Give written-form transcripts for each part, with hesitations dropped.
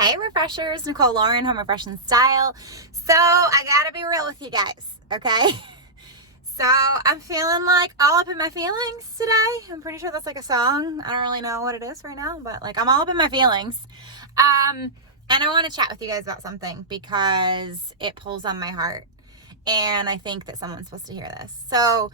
Hey Refreshers, Nicole Lauren, homerefreshstyle. So I gotta be real with you guys, okay? So I'm feeling like all up in my feelings today. I'm pretty sure that's like a song. I don't really know what it is right now, but like I'm all up in my feelings. And I want to chat with you guys about something because it pulls on my heart. And I think that someone's supposed to hear this. So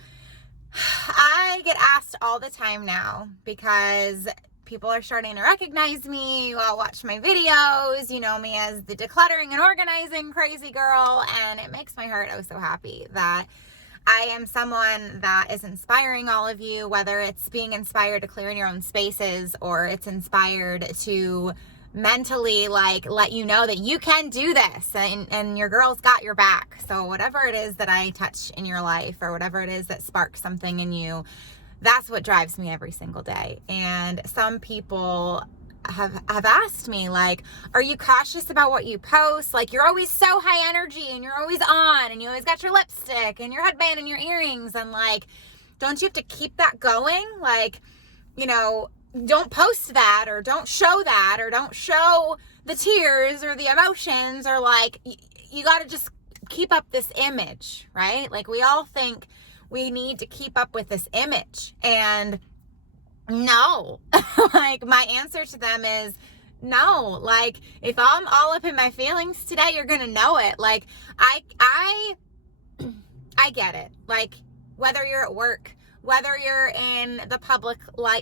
I get asked all the time now because people are starting to recognize me. I'll watch my videos. You know me as the decluttering and organizing crazy girl. And it makes my heart so happy that I am someone that is inspiring all of you, whether it's being inspired to clear in your own spaces or it's inspired to mentally let you know that you can do this and your girl's got your back. So whatever it is that I touch in your life or whatever it is that sparks something in you, that's what drives me every single day. And some people have asked me, like, are you cautious about what you post? Like, you're always so high energy and you're always on and you always got your lipstick and your headband and your earrings, and like, don't you have to keep that going? Like, you know, don't post that or don't show that or don't show the tears or the emotions, or like, you got to just keep up this image, right? Like, we all think we need to keep up with this image, and no. Like, my answer to them is no. Like, if I'm all up in my feelings today, you're gonna know it. Like, I get it. Like, whether you're at work, whether you're in the public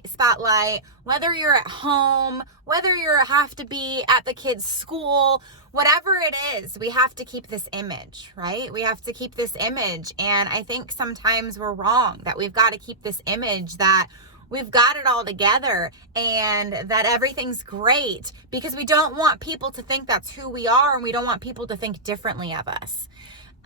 spotlight, whether you're at home, whether you have to be at the kids' school, whatever it is, we have to keep this image, right? We have to keep this image. And I think sometimes we're wrong, that we've got to keep this image that we've got it all together and that everything's great, because we don't want people to think that's who we are, and we don't want people to think differently of us.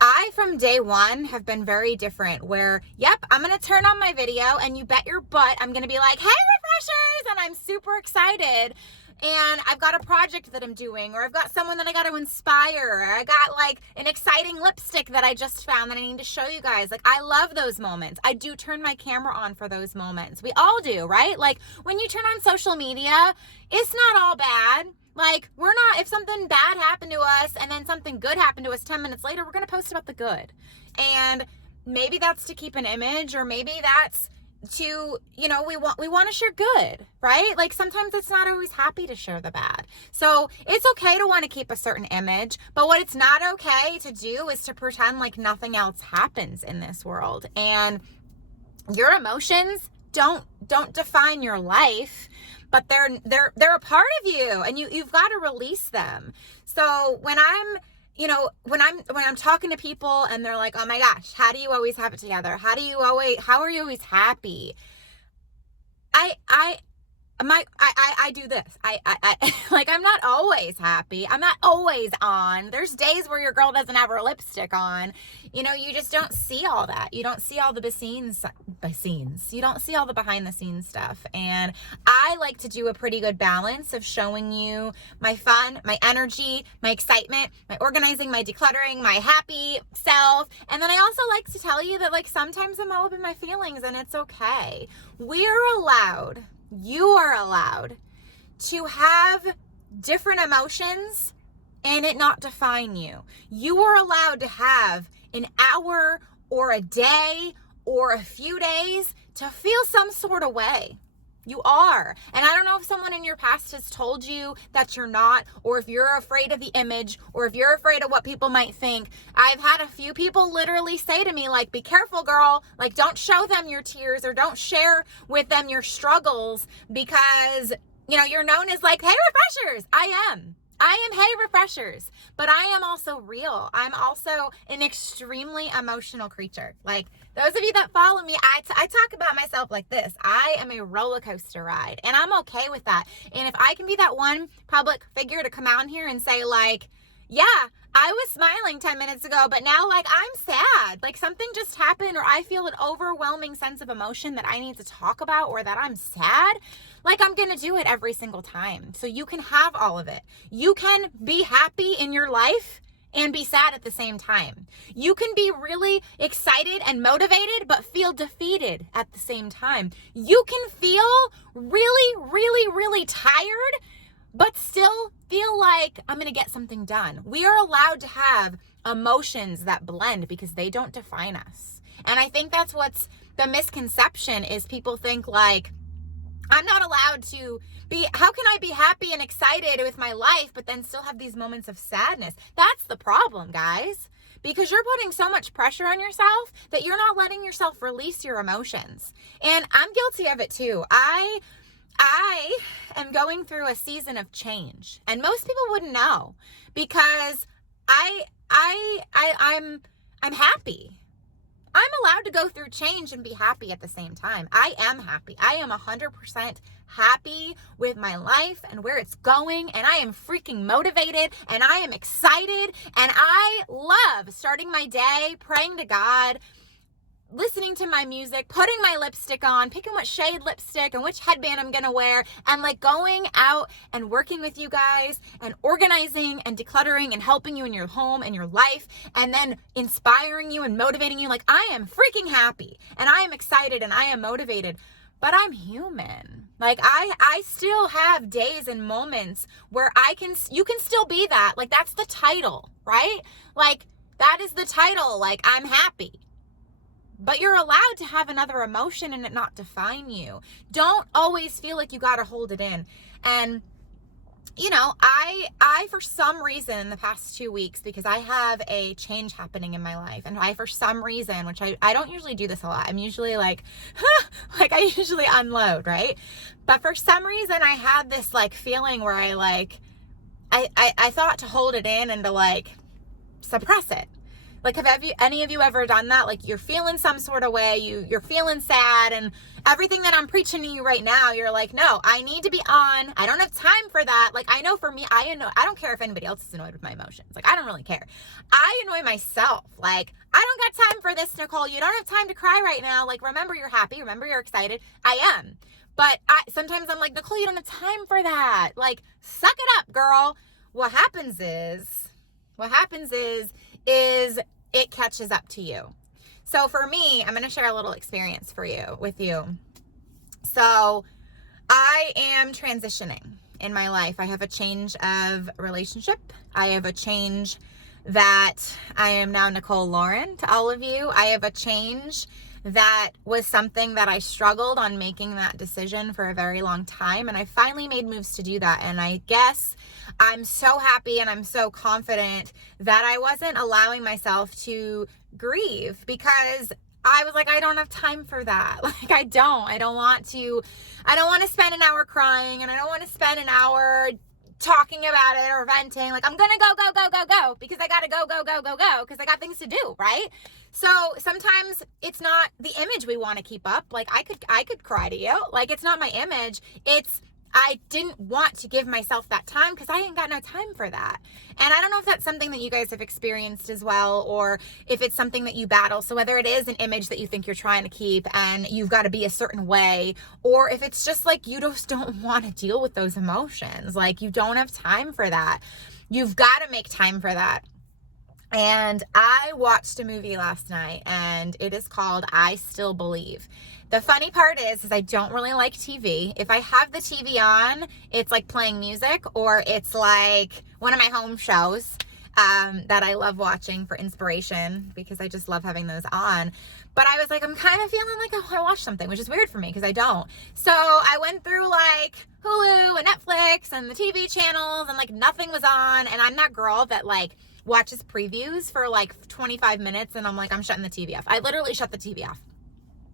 I, from day one, have been very different where, yep, I'm going to turn on my video and you bet your butt I'm going to be like, hey, Refreshers, and I'm super excited. And I've got a project that I'm doing, or I've got someone that I got to inspire, or I got like an exciting lipstick that I just found that I need to show you guys. Like, I love those moments. I do turn my camera on for those moments. We all do, right? Like, when you turn on social media, it's not all bad. Like, we're not, if something bad happened to us and then something good happened to us 10 minutes later, we're going to post about the good. And maybe that's to keep an image, or maybe that's to, you know, we want to share good, right? Like, sometimes it's not always happy to share the bad. So it's okay to want to keep a certain image, but what it's not okay to do is to pretend like nothing else happens in this world. And your emotions don't define your life, but they're a part of you, and you've got to release them. So when I'm talking to people and they're like, oh my gosh, how do you always have it together? How are you always happy? I do this. I like, I'm not always happy. I'm not always on. There's days where your girl doesn't have her lipstick on. You know, you just don't see all that. You don't see all the scenes. You don't see all the behind the scenes stuff. And I like to do a pretty good balance of showing you my fun, my energy, my excitement, my organizing, my decluttering, my happy self. And then I also like to tell you that, like, sometimes I'm all up in my feelings, and it's okay. You are allowed to have different emotions and it not define you. You are allowed to have an hour or a day or a few days to feel some sort of way. You are. And I don't know if someone in your past has told you that you're not, or if you're afraid of the image, or if you're afraid of what people might think. I've had a few people literally say to me, like, be careful, girl. Like, don't show them your tears or don't share with them your struggles, because, you know, you're known as like, hey, Refreshers. I am Heyyyy Refreshers, but I am also real. I'm also an extremely emotional creature. Like, those of you that follow me, I talk about myself like this. I am a roller coaster ride, and I'm okay with that. And if I can be that one public figure to come out here and say, like, yeah, I was smiling 10 minutes ago, but now, like, I'm sad. Like, something just happened, or I feel an overwhelming sense of emotion that I need to talk about, or that I'm sad. Like, I'm going to do it every single time. So you can have all of it. You can be happy in your life and be sad at the same time. You can be really excited and motivated, but feel defeated at the same time. You can feel really, really, really tired, but still feel like I'm going to get something done. We are allowed to have emotions that blend because they don't define us. And I think that's what's the misconception is people think like, I'm not allowed to be, how can I be happy and excited with my life, but then still have these moments of sadness? That's the problem, guys. Because you're putting so much pressure on yourself that you're not letting yourself release your emotions. And I'm guilty of it too. I am going through a season of change. And most people wouldn't know because I'm happy. I'm allowed to go through change and be happy at the same time. I am happy. I am 100% happy with my life and where it's going. And I am freaking motivated and I am excited. And I love starting my day, praying to God, listening to my music, putting my lipstick on, picking what shade lipstick and which headband I'm gonna wear, and like going out and working with you guys and organizing and decluttering and helping you in your home and your life, and then inspiring you and motivating you. Like, I am freaking happy and I am excited and I am motivated, but I'm human. Like, I still have days and moments where you can still be that. Like, that's the title, right? Like, that is the title. Like, I'm happy. But you're allowed to have another emotion and it not define you. Don't always feel like you got to hold it in. And, you know, I for some reason in the past 2 weeks, because I have a change happening in my life, and for some reason, which I don't usually do this a lot. I'm usually like, like I usually unload, right? But for some reason I had this like feeling where I thought to hold it in and to like suppress it. Like, have any of you ever done that? Like, you're feeling some sort of way, you're feeling sad, and everything that I'm preaching to you right now, you're like, no, I need to be on. I don't have time for that. Like, I know for me, I don't care if anybody else is annoyed with my emotions. Like, I don't really care. I annoy myself. Like, I don't got time for this, Nicole. You don't have time to cry right now. Like, remember you're happy. Remember you're excited. I am. But sometimes I'm like, Nicole, you don't have time for that. Like, suck it up, girl. What happens is it catches up to you. So for me, I'm going to share a little experience with you. So I am transitioning in my life. I have a change of relationship. I have a change that I am now Nicole Lauren to all of you. I have a change that was something that I struggled on making that decision for a very long time. And I finally made moves to do that. And I guess I'm so happy and I'm so confident that I wasn't allowing myself to grieve, because I was like, I don't have time for that. Like, I don't want to spend an hour crying, and I don't want to spend an hour talking about it or venting. Like, I'm going to go, because I got to go, because I got things to do, right? So sometimes it's not the image we want to keep up. Like, I could cry to you. Like, it's not my image. I didn't want to give myself that time because I ain't got no time for that. And I don't know if that's something that you guys have experienced as well, or if it's something that you battle. So whether it is an image that you think you're trying to keep and you've got to be a certain way, or if it's just like you just don't want to deal with those emotions, like you don't have time for that. You've got to make time for that. And I watched a movie last night, and it is called I Still Believe. The funny part is I don't really like TV. If I have the TV on, it's like playing music, or it's like one of my home shows that I love watching for inspiration, because I just love having those on. But I was like, I'm kind of feeling like I want to watch something, which is weird for me because I don't. So I went through like Hulu and Netflix and the TV channels, and like nothing was on. And I'm that girl that like watches previews for like 25 minutes and I'm like, I'm shutting the TV off. I literally shut the TV off.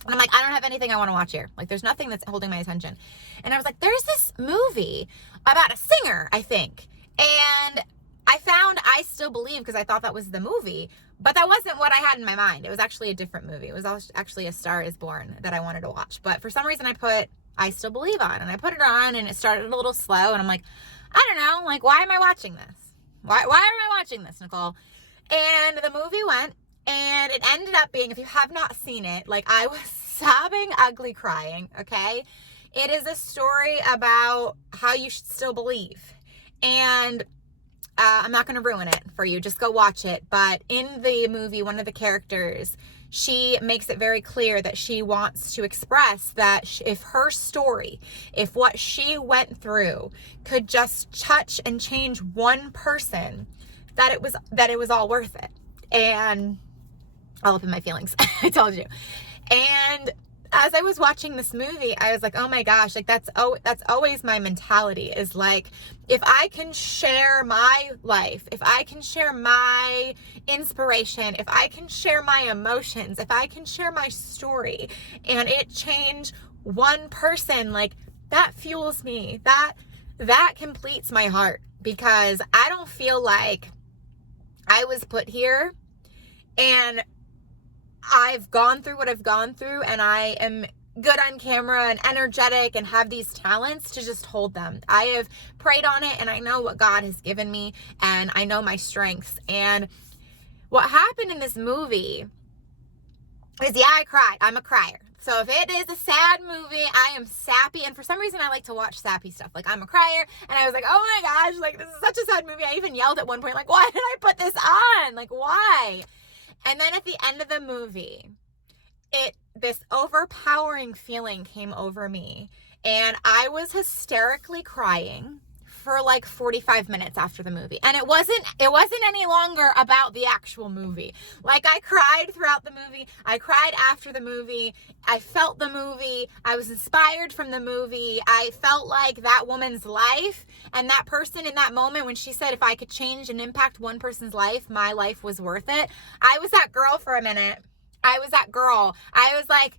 And I'm like, I don't have anything I want to watch here. Like, there's nothing that's holding my attention. And I was like, there's this movie about a singer, I think. And I found I Still Believe because I thought that was the movie. But that wasn't what I had in my mind. It was actually a different movie. It was actually A Star Is Born that I wanted to watch. But for some reason, I put I Still Believe on. And I put it on, and it started a little slow. And I'm like, I don't know. Like, why am I watching this? Why am I watching this, Nicole? And the movie went, and it ended up being, if you have not seen it, like, I was sobbing, ugly crying, okay? It is a story about how you should still believe. And I'm not going to ruin it for you. Just go watch it. But in the movie, one of the characters she makes it very clear that she wants to express that if her story, if what she went through could just touch and change one person, that it was all worth it. And all up in my feelings, I told you. And as I was watching this movie, I was like, oh my gosh, like that's always my mentality, is like, if I can share my life, if I can share my inspiration, if I can share my emotions, if I can share my story and it change one person, like that fuels me. That completes my heart, because I don't feel like I was put here and I've gone through what I've gone through and I am good on camera and energetic and have these talents to just hold them. I have prayed on it and I know what God has given me and I know my strengths. And what happened in this movie is, yeah, I cried. I'm a crier. So if it is a sad movie, I am sappy. And for some reason, I like to watch sappy stuff. Like, I'm a crier. And I was like, oh my gosh, like, this is such a sad movie. I even yelled at one point, like, why did I put this on? Like, why? And then at the end of the movie, this overpowering feeling came over me. And I was hysterically crying for like 45 minutes after the movie. And it wasn't any longer about the actual movie. Like, I cried throughout the movie. I cried after the movie. I felt the movie. I was inspired from the movie. I felt like that woman's life and that person in that moment when she said, if I could change and impact one person's life, my life was worth it. I was that girl for a minute. I was that girl. I was like,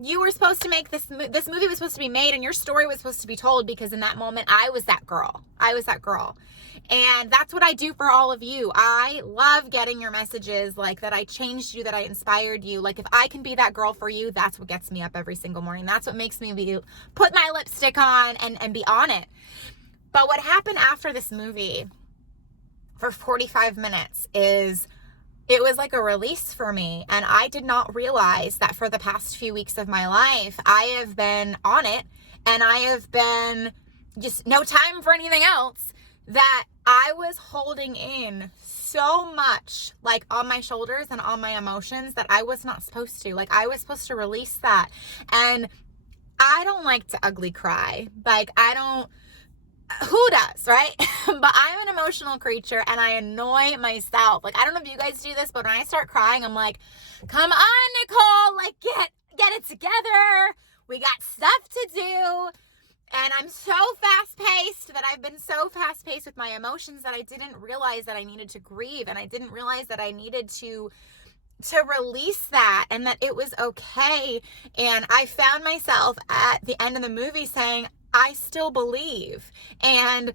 you were supposed to make this movie was supposed to be made and your story was supposed to be told, because in that moment, I was that girl. I was that girl. And that's what I do for all of you. I love getting your messages like that I changed you, that I inspired you. Like, if I can be that girl for you, that's what gets me up every single morning. That's what makes me put my lipstick on and be on it. But what happened after this movie for 45 minutes is, it was like a release for me. And I did not realize that for the past few weeks of my life, I have been on it and I have been just no time for anything else, that I was holding in so much, like, on my shoulders and on my emotions that I was not supposed to. Like, I was supposed to release that. And I don't like to ugly cry. Like, who does, right? But I'm an emotional creature and I annoy myself. Like, I don't know if you guys do this, but when I start crying, I'm like, come on, Nicole, like, get it together. We got stuff to do. And I'm so fast-paced that I've been so fast-paced with my emotions that I didn't realize that I needed to grieve, and I didn't realize that I needed to release that and that it was okay. And I found myself at the end of the movie saying, I still believe. And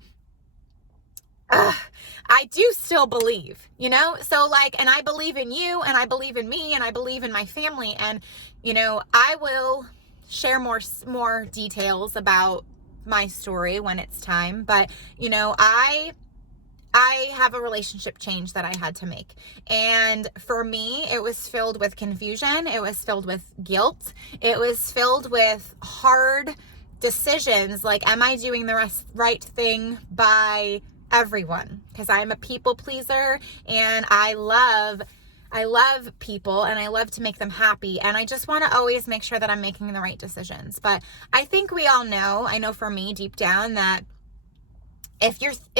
I do still believe, you know? So like, and I believe in you and I believe in me and I believe in my family. And, you know, I will share more details about my story when it's time. But, you know, I have a relationship change that I had to make. And for me, it was filled with confusion. It was filled with guilt. It was filled with hard decisions. Like, am I doing the right thing by everyone? Because I'm a people pleaser and I love people and I love to make them happy. And I just want to always make sure that I'm making the right decisions. But I think we all know, I know for me deep down, that if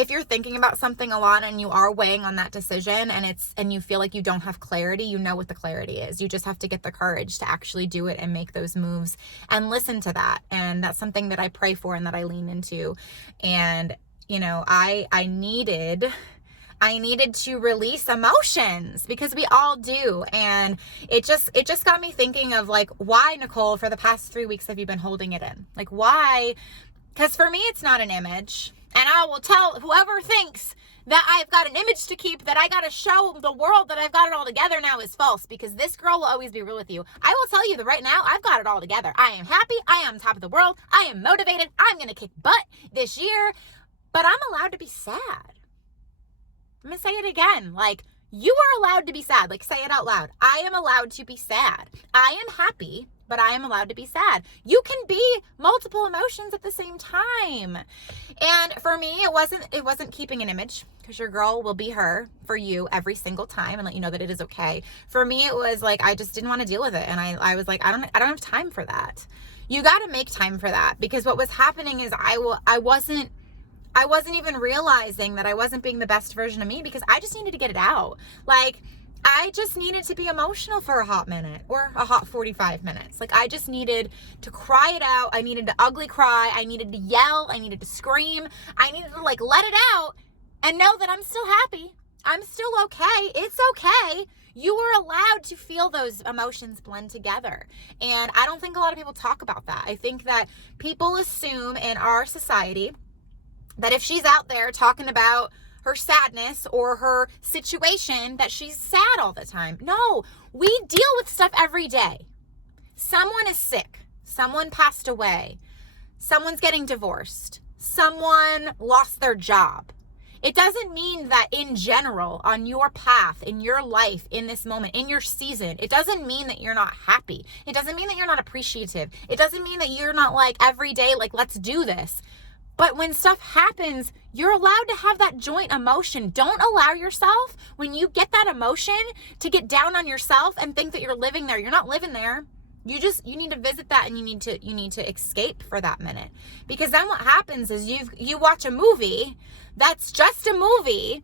you're thinking about something a lot and you are weighing on that decision and you feel like you don't have clarity, you know what the clarity is. You just have to get the courage to actually do it and make those moves and listen to that. And that's something that I pray for and that I lean into. And, you know, I needed to release emotions, because we all do. And it just got me thinking of like, why, Nicole, for the past 3 weeks have you been holding it in? Like, why? Because for me, it's not an image. And I will tell whoever thinks that I've got an image to keep, that I got to show the world that I've got it all together now, is false, because this girl will always be real with you. I will tell you that right now, I've got it all together. I am happy. I am on top of the world. I am motivated. I'm going to kick butt this year, but I'm allowed to be sad. I'm going to say it again. Like, you are allowed to be sad. Like, say it out loud. I am allowed to be sad. I am happy but I am allowed to be sad. You can be multiple emotions at the same time. And for me, it wasn't keeping an image, because your girl will be her for you every single time and let you know that it is okay. For me, it was like, I just didn't want to deal with it. And I was like, I don't have time for that. You got to make time for that, because what was happening is I wasn't even realizing that I wasn't being the best version of me, because I just needed to get it out. Like, I just needed to be emotional for a hot minute, or a hot 45 minutes. Like, I just needed to cry it out. I needed to ugly cry. I needed to yell. I needed to scream. I needed to like let it out and know that I'm still happy. I'm still okay. It's okay. You were allowed to feel those emotions blend together. And I don't think a lot of people talk about that. I think that people assume in our society that if she's out there talking about her sadness or her situation, that she's sad all the time. No, we deal with stuff every day. Someone is sick. Someone passed away. Someone's getting divorced. Someone lost their job. It doesn't mean that in general, on your path, in your life, in this moment, in your season, it doesn't mean that you're not happy. It doesn't mean that you're not appreciative. It doesn't mean that you're not like every day, like, let's do this. But when stuff happens, you're allowed to have that joint emotion. Don't allow yourself, when you get that emotion, to get down on yourself and think that you're living there. You're not living there. You need to visit that, and you need to escape for that minute. Because then what happens is you watch a movie that's just a movie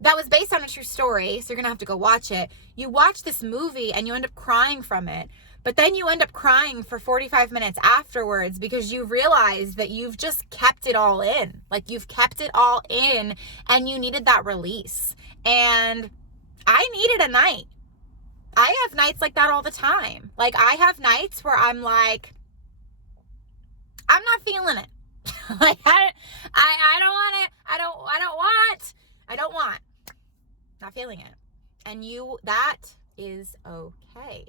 that was based on a true story, so you're gonna have to go watch it. You watch this movie and you end up crying from it. But then you end up crying for 45 minutes afterwards, because you realize that you've just kept it all in. Like, you've kept it all in, and you needed that release. And I needed a night. I have nights like that all the time. Like, I have nights where I'm like, I'm not feeling it. Like, I don't want it. I don't want. Not feeling it. And that is okay.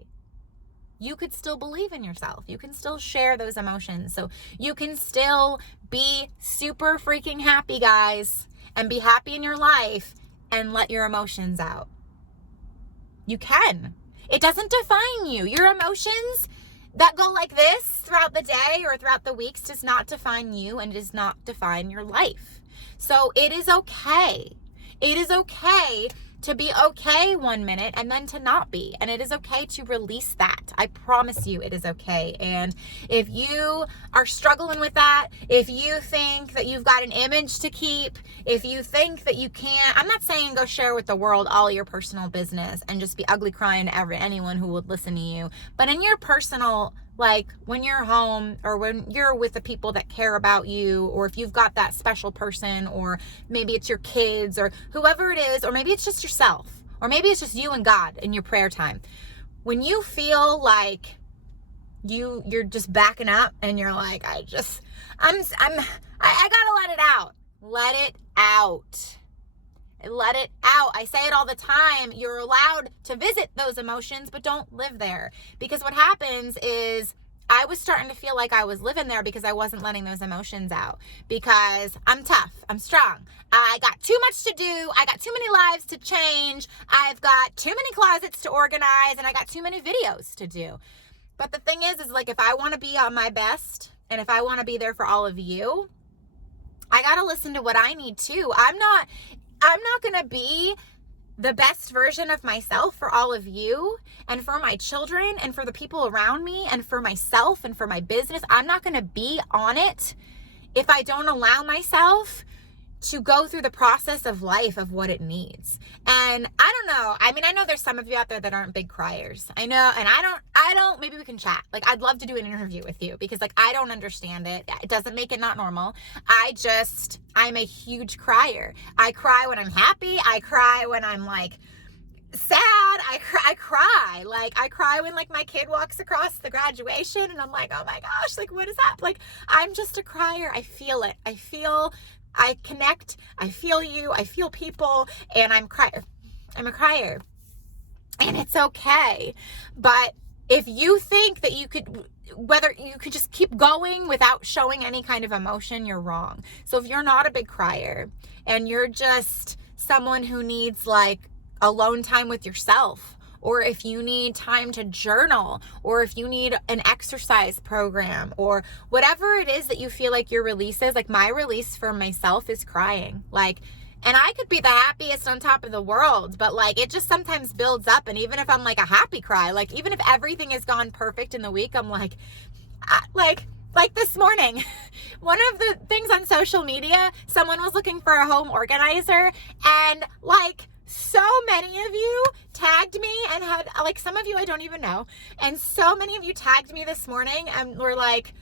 You could still believe in yourself. You can still share those emotions. So you can still be super freaking happy, guys, and be happy in your life and let your emotions out. You can. It doesn't define you. Your emotions that go like this throughout the day or throughout the weeks does not define you, and does not define your life. So it is okay. It is okay to be okay one minute and then to not be. And it is okay to release that. I promise you it is okay. And if you are struggling with that, if you think that you've got an image to keep, if you think that you can't, I'm not saying go share with the world all your personal business and just be ugly crying to anyone who would listen to you. But in your personal, like when you're home, or when you're with the people that care about you, or if you've got that special person, or maybe it's your kids or whoever it is, or maybe it's just yourself, or maybe it's just you and God in your prayer time. When you feel like you're just backing up and you're like, I gotta let it out. Let it out. Let it out. I say it all the time. You're allowed to visit those emotions, but don't live there. Because what happens is I was starting to feel like I was living there because I wasn't letting those emotions out. Because I'm tough. I'm strong. I got too much to do. I got too many lives to change. I've got too many closets to organize, and I got too many videos to do. But the thing is like, if I want to be on my best, and if I want to be there for all of you, I got to listen to what I need too. I'm not going to be the best version of myself for all of you, and for my children, and for the people around me, and for myself, and for my business. I'm not going to be on it if I don't allow myself to go through the process of life of what it needs. And I don't know. I mean, I know there's some of you out there that aren't big criers. I know. And I don't, maybe we can chat. Like, I'd love to do an interview with you, because like, I don't understand it. It doesn't make it not normal. I'm a huge crier. I cry when I'm happy. I cry when I'm like sad. I cry. Like, I cry when like my kid walks across the graduation and I'm like, oh my gosh, like, what is that? Like, I'm just a crier. I feel it. I connect, I feel you, I feel people, and I'm a crier, and it's okay. But if you think that whether you could just keep going without showing any kind of emotion, you're wrong. So if you're not a big crier, and you're just someone who needs like alone time with yourself, or if you need time to journal, or if you need an exercise program, or whatever it is that you feel like your release is. Like my release for myself is crying. Like, and I could be the happiest on top of the world, but like it just sometimes builds up. And even if I'm like a happy cry, like even if everything has gone perfect in the week, I'm like this morning, one of the things on social media, someone was looking for a home organizer, and like so many of you tagged me and had, like, some of you I don't even know, and so many of you tagged me this morning and were like,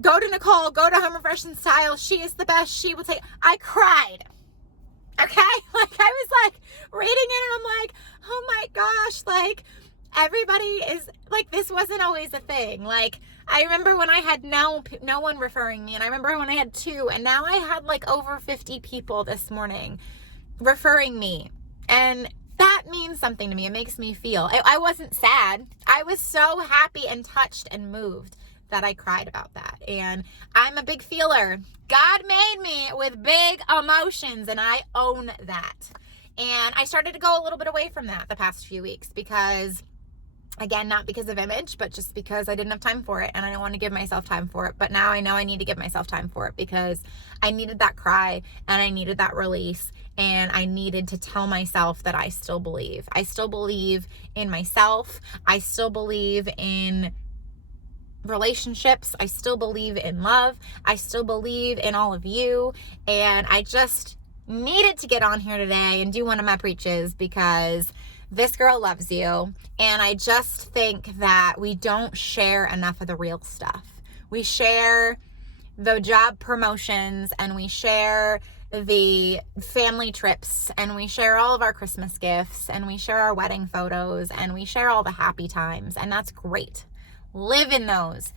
go to Nicole, go to Home Refreshstyle, she is the best, she will take. I cried. Okay? Like I was like reading it and I'm like, oh my gosh, like everybody is like, this wasn't always a thing. Like I remember when I had no one referring me, and I remember when I had 2, and now I had like over 50 people this morning referring me. And that means something to me. It makes me feel, I wasn't sad. I was so happy and touched and moved that I cried about that. And I'm a big feeler. God made me with big emotions, and I own that. And I started to go a little bit away from that the past few weeks because, again, not because of image, but just because I didn't have time for it, and I don't want to give myself time for it. But now I know I need to give myself time for it because I needed that cry and I needed that release, and I needed to tell myself that I still believe. I still believe in myself. I still believe in relationships. I still believe in love. I still believe in all of you. And I just needed to get on here today and do one of my preaches because this girl loves you. And I just think that we don't share enough of the real stuff. We share the job promotions, and we share the family trips, and we share all of our Christmas gifts, and we share our wedding photos, and we share all the happy times. And that's great. Live in those,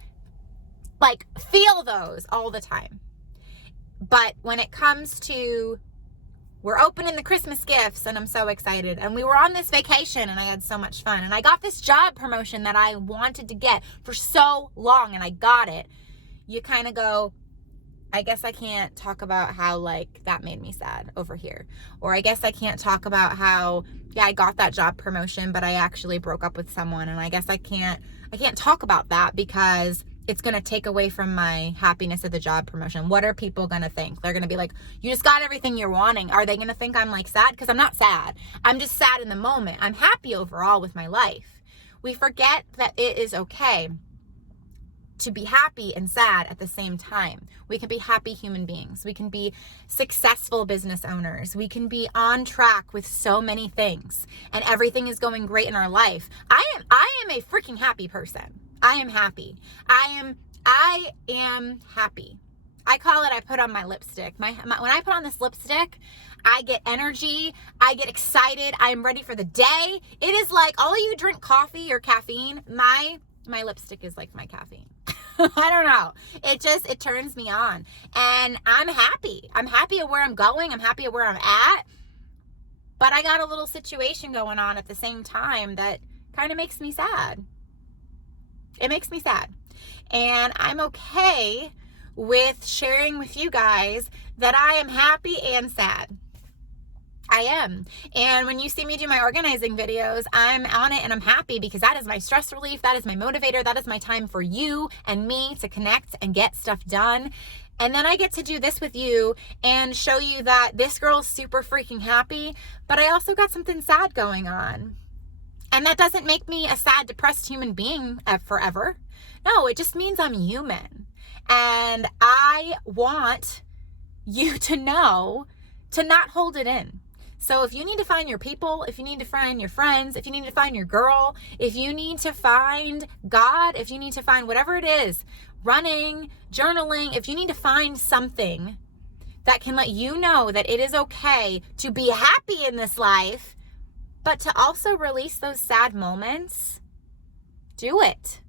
like feel those all the time. But when it comes to, we're opening the Christmas gifts and I'm so excited, and we were on this vacation and I had so much fun, and I got this job promotion that I wanted to get for so long and I got it, you kind of go, I guess I can't talk about how like that made me sad over here. Or I guess I can't talk about how, yeah, I got that job promotion, but I actually broke up with someone. And I guess I can't talk about that because it's going to take away from my happiness of the job promotion. What are people going to think? They're going to be like, you just got everything you're wanting. Are they going to think I'm like sad? Because I'm not sad. I'm just sad in the moment. I'm happy overall with my life. We forget that it is okay to be happy and sad at the same time. We can be happy human beings. We can be successful business owners. We can be on track with so many things, and everything is going great in our life. I am a freaking happy person. I am happy. I am happy. I call it, I put on my lipstick. When I put on this lipstick, I get energy. I get excited. I am ready for the day. It is like all of you drink coffee or caffeine. My lipstick is like my caffeine. I don't know. It turns me on, and I'm happy. I'm happy at where I'm going. I'm happy at where I'm at, but I got a little situation going on at the same time that kind of makes me sad. It makes me sad, and I'm okay with sharing with you guys that I am happy and sad. I am. And when you see me do my organizing videos, I'm on it and I'm happy because that is my stress relief. That is my motivator. That is my time for you and me to connect and get stuff done. And then I get to do this with you and show you that this girl's super freaking happy, but I also got something sad going on. And that doesn't make me a sad, depressed human being forever. No, it just means I'm human. And I want you to know to not hold it in. So if you need to find your people, if you need to find your friends, if you need to find your girl, if you need to find God, if you need to find whatever it is, running, journaling, if you need to find something that can let you know that it is okay to be happy in this life, but to also release those sad moments, do it.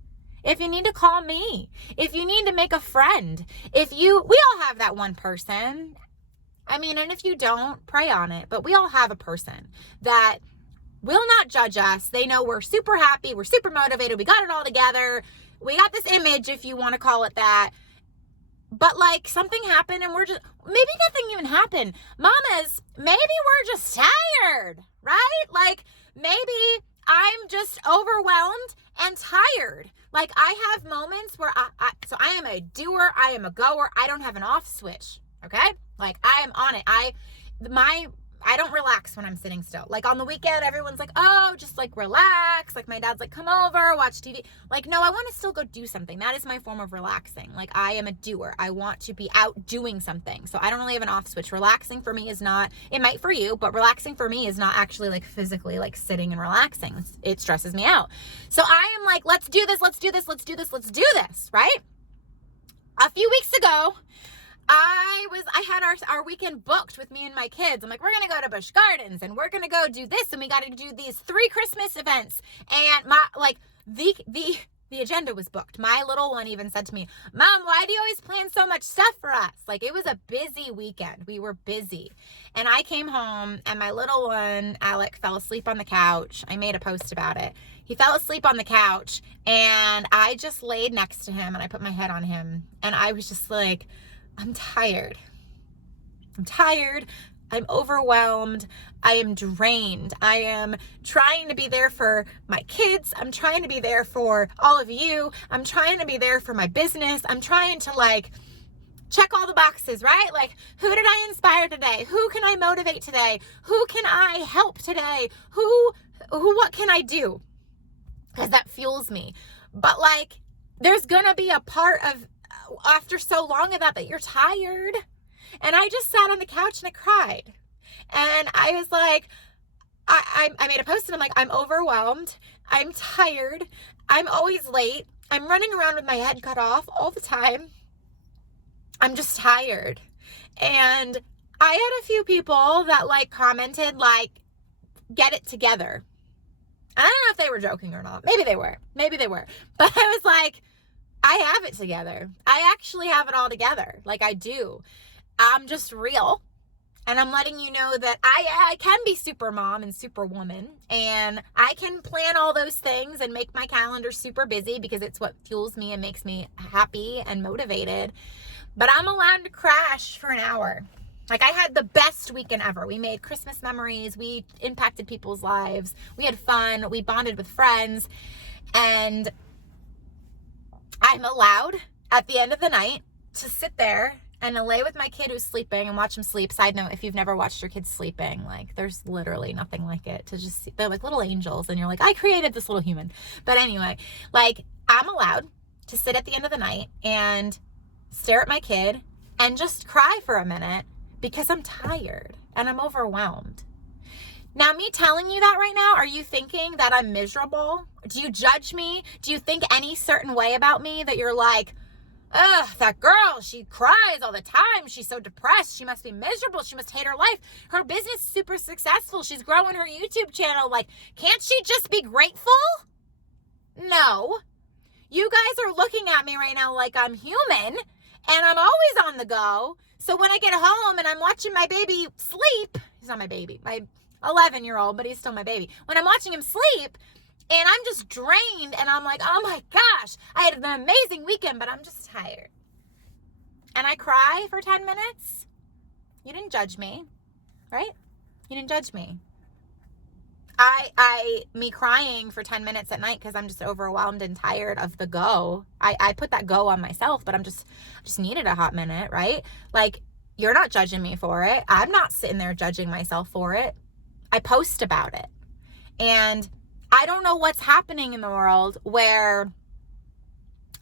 If you need to call me, if you need to make a friend, we all have that one person. I mean, and if you don't, pray on it. But we all have a person that will not judge us. They know we're super happy. We're super motivated. We got it all together. We got this image, if you want to call it that. But like something happened and maybe nothing even happened. Mamas, maybe we're just tired, right? Like maybe I'm just overwhelmed and tired. Like, I have moments where so I am a doer, I am a goer, I don't have an off switch, okay? Like, I am on it. I don't relax when I'm sitting still. Like, on the weekend, everyone's like, oh, just like relax. Like, my dad's like, come over, watch TV. Like, no, I want to still go do something. That is my form of relaxing. Like, I am a doer. I want to be out doing something. So I don't really have an off switch. Relaxing for me is not, it might for you, but relaxing for me is not actually like physically like sitting and relaxing. It stresses me out. So I am like, let's do this, let's do this, let's do this, let's do this, right? A few weeks ago, I had our weekend booked with me and my kids. I'm like, we're going to go to Busch Gardens and we're going to go do this. And we got to do these 3 Christmas events. And the agenda was booked. My little one even said to me, Mom, why do you always plan so much stuff for us? Like, it was a busy weekend. We were busy. And I came home and my little one, Alec, fell asleep on the couch. I made a post about it. He fell asleep on the couch and I just laid next to him and I put my head on him. And I was just like, I'm tired. I'm overwhelmed. I am drained. I am trying to be there for my kids. I'm trying to be there for all of you. I'm trying to be there for my business. I'm trying to like check all the boxes, right? Like, who did I inspire today? Who can I motivate today? Who can I help today? What can I do? Because that fuels me. But like, there's gonna be a part of after so long of that you're tired. And I just sat on the couch and I cried. And I was like, I made a post and I'm like, I'm overwhelmed. I'm tired. I'm always late. I'm running around with my head cut off all the time. I'm just tired. And I had a few people that like commented like, get it together. I don't know if they were joking or not. Maybe they were. But I was like, I have it together. I actually have it all together. Like, I do. I'm just real. And I'm letting you know that I can be super mom and super woman. And I can plan all those things and make my calendar super busy because it's what fuels me and makes me happy and motivated. But I'm allowed to crash for an hour. Like, I had the best weekend ever. We made Christmas memories. We impacted people's lives. We had fun. We bonded with friends. And I'm allowed at the end of the night to sit there and lay with my kid who's sleeping and watch him sleep. Side note, if you've never watched your kids sleeping, like, there's literally nothing like it to just see. They're like little angels and you're like, I created this little human. But anyway, like, I'm allowed to sit at the end of the night and stare at my kid and just cry for a minute because I'm tired and I'm overwhelmed. Now, me telling you that right now, are you thinking that I'm miserable? Do you judge me? Do you think any certain way about me that you're like, ugh, that girl, she cries all the time. She's so depressed. She must be miserable. She must hate her life. Her business is super successful. She's growing her YouTube channel. Like, can't she just be grateful? No. You guys are looking at me right now like I'm human and I'm always on the go. So when I get home and I'm watching my baby sleep, he's not my baby, my 11-year-old, but he's still my baby. When I'm watching him sleep and I'm just drained and I'm like, oh my gosh, I had an amazing weekend, but I'm just tired. And I cry for 10 minutes. You didn't judge me, right? You didn't judge me. Me crying for 10 minutes at night because I'm just overwhelmed and tired of the go. I put that go on myself, but I just needed a hot minute, right? Like, you're not judging me for it. I'm not sitting there judging myself for it. I post about it. And I don't know what's happening in the world where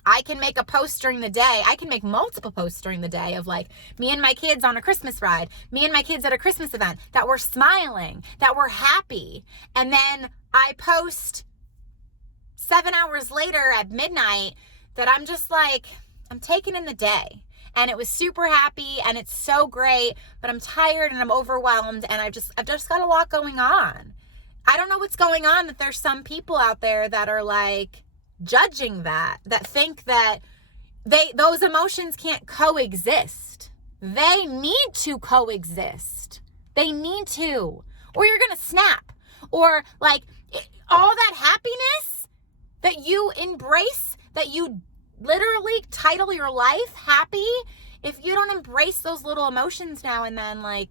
I can make a post during the day. I can make multiple posts during the day of like me and my kids on a Christmas ride, me and my kids at a Christmas event, that we're smiling, that we're happy. And then I post 7 hours later at midnight that I'm just like, I'm taking in the day. And it was super happy and it's so great, but I'm tired and I'm overwhelmed and I've just got a lot going on. I don't know what's going on, that there's some people out there that are like judging that think that those emotions can't coexist. They need to coexist. They need to, or you're going to snap. Or like all that happiness that you embrace, that you literally title your life happy, if you don't embrace those little emotions now and then, like,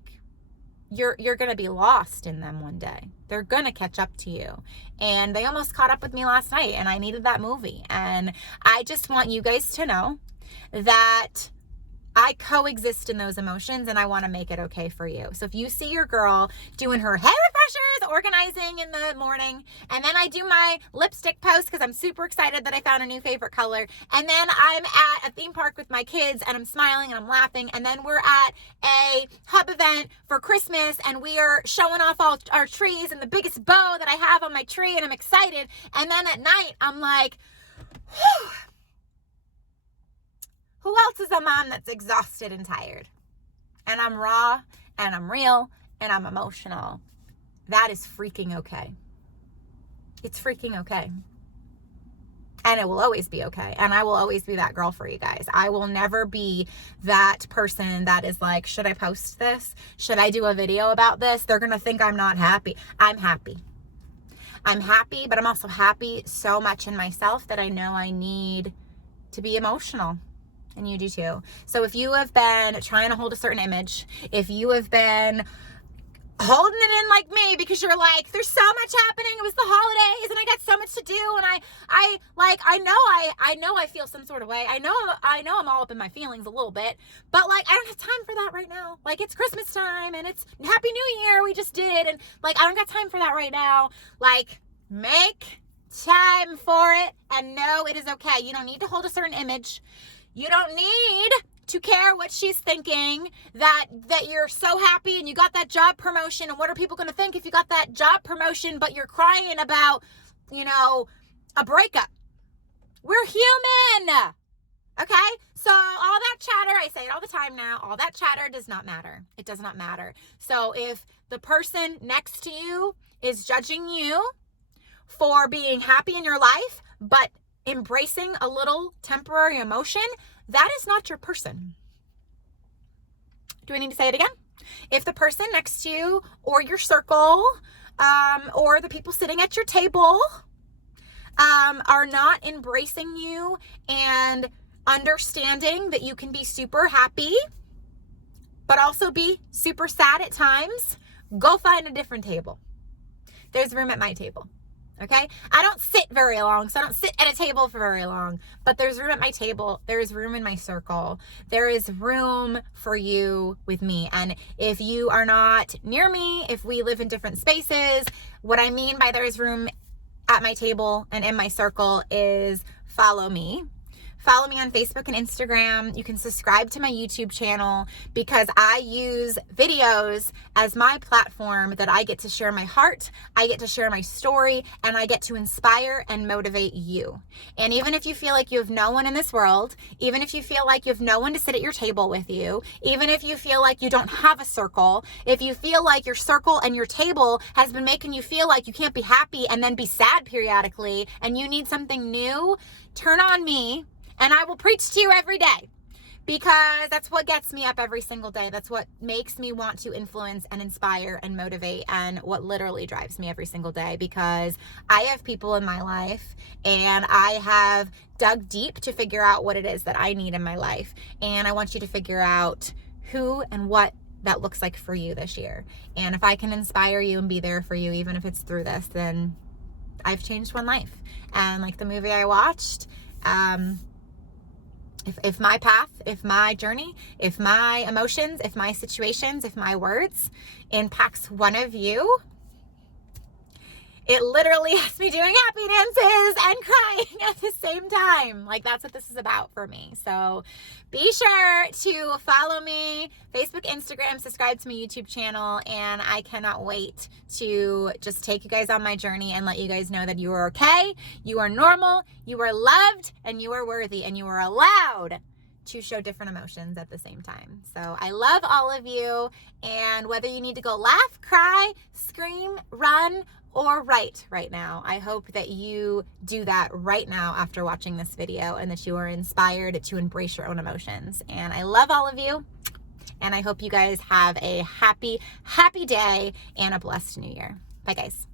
you're going to be lost in them one day. They're going to catch up to you. And they almost caught up with me last night, and I needed that movie. And I just want you guys to know that I coexist in those emotions, and I want to make it okay for you. So if you see your girl doing her Heyyyy Refreshers, organizing in the morning, and then I do my lipstick post because I'm super excited that I found a new favorite color, and then I'm at a theme park with my kids, and I'm smiling and I'm laughing, and then we're at a hub event for Christmas, and we are showing off all our trees and the biggest bow that I have on my tree, and I'm excited, and then at night, I'm like, whew. Who else is a mom that's exhausted and tired? And I'm raw, and I'm real, and I'm emotional. That is freaking okay. It's freaking okay. And it will always be okay. And I will always be that girl for you guys. I will never be that person that is like, should I post this? Should I do a video about this? They're going to think I'm not happy. I'm happy. I'm happy, but I'm also happy so much in myself that I know I need to be emotional. And you do too. So if you have been trying to hold a certain image, if you have been holding it in like me because you're like, there's so much happening, it was the holidays and I got so much to do, and I know I feel some sort of way. I know I'm all up in my feelings a little bit, but like I don't have time for that right now. Like it's Christmas time and it's Happy New Year we just did, and like I don't got time for that right now. Like make time for it and know it is okay. You don't need to hold a certain image. You don't need to care what she's thinking, that you're so happy and you got that job promotion, and what are people going to think if you got that job promotion but you're crying about, a breakup. We're human. Okay? So all that chatter, I say it all the time now, all that chatter does not matter. It does not matter. So if the person next to you is judging you for being happy in your life, but embracing a little temporary emotion, that is not your person. Do I need to say it again? If the person next to you or your circle or the people sitting at your table are not embracing you and understanding that you can be super happy but also be super sad at times, go find a different table. There's room at my table. Okay? I don't sit very long, so I don't sit at a table for very long, but there's room at my table. There is room in my circle. There is room for you with me. And if you are not near me, if we live in different spaces, what I mean by there is room at my table and in my circle is follow me. Follow me on Facebook and Instagram. You can subscribe to my YouTube channel because I use videos as my platform that I get to share my heart, I get to share my story, and I get to inspire and motivate you. And even if you feel like you have no one in this world, even if you feel like you have no one to sit at your table with you, even if you feel like you don't have a circle, if you feel like your circle and your table has been making you feel like you can't be happy and then be sad periodically and you need something new, turn on me. And I will preach to you every day because that's what gets me up every single day. That's what makes me want to influence and inspire and motivate, and what literally drives me every single day, because I have people in my life and I have dug deep to figure out what it is that I need in my life. And I want you to figure out who and what that looks like for you this year. And if I can inspire you and be there for you, even if it's through this, then I've changed one life. And like the movie I watched, if my path, if my journey, if my emotions, if my situations, if my words impacts one of you, it literally has me doing happy dances and crying at the same time. Like that's what this is about for me. So be sure to follow me, Facebook, Instagram, subscribe to my YouTube channel, and I cannot wait to just take you guys on my journey and let you guys know that you are okay, you are normal, you are loved, and you are worthy, and you are allowed to show different emotions at the same time. So I love all of you, and whether you need to go laugh, cry, scream, run, or write right now, I hope that you do that right now after watching this video, and that you are inspired to embrace your own emotions. And I love all of you, and I hope you guys have a happy, happy day and a blessed new year. Bye guys.